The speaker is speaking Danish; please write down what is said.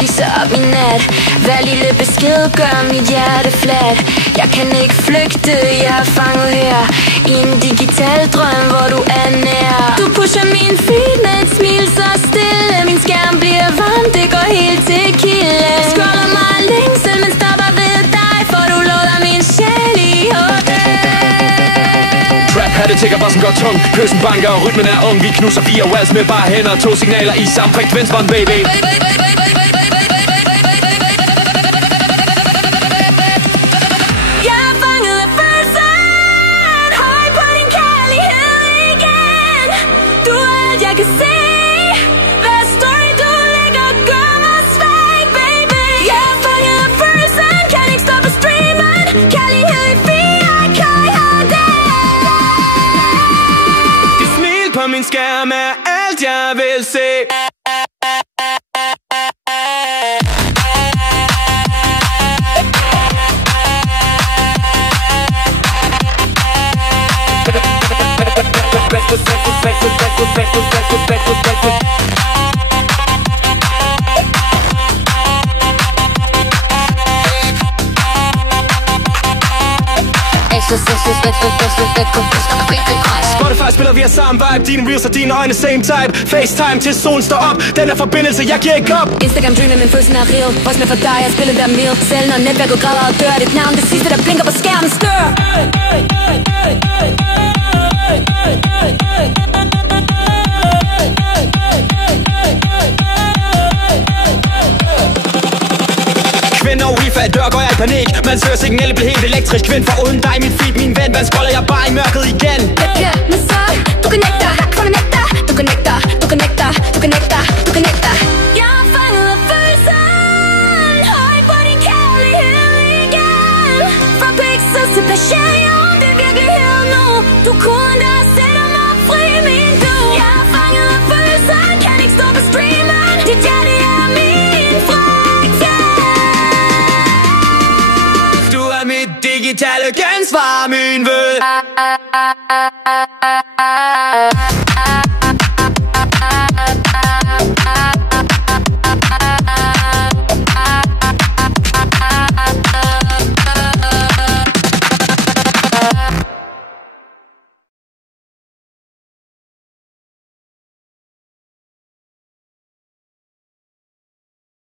Lyser op i nat. Hver lille besked gør mit hjerte fladt. Jeg kan ikke flygte, jeg er fanget her i en digital drøm, hvor du er nær. Du pusher min feed med et smil så stille. Min skærm bliver varm, det går helt til kilden. Scroller mig længsel, men stopper ved dig, for du låder min sjæl i hånden. Trap hatte tigger, bossen går tung. Pøsen banker og rytmen er ung. Vi knuser 4 walls med bare hænder. 2 signaler i samme frekvensbånd, baby. Min skærm er alt jeg vil se. Spotify spiller vi af samme vibe. Dine reels og dine øjne same type. FaceTime til solen står op. Den er forbindelse, jeg giver ikke op. Instagram dreamer, men følelsen er real. Også med for dig, jeg spiller der meal. Selv når netværket græder og dør. Dit navn, det sidste der blinker på skærmen stør. Kvinder og wifi, dør går jeg i panik. Man søger signalet bliver helt elektrisk. Kvind for uden dig, min feed, min ven. Hvad scroller jeg bare i mørket igen? Men så, du connecter, connecter. Du connecter, du connecter, du connecter, du connecter. Jeg er fanget af følelsen. Høj på din kærlighed igen. Fra pixels til passion, det er virkelighed nu. Du kunne da sætte mig fri, min du. Jeg er fanget af følelsen, kan ikke stoppe streamen. Dit hjerte er min fred. Du er mit digitale gensvar, min ven.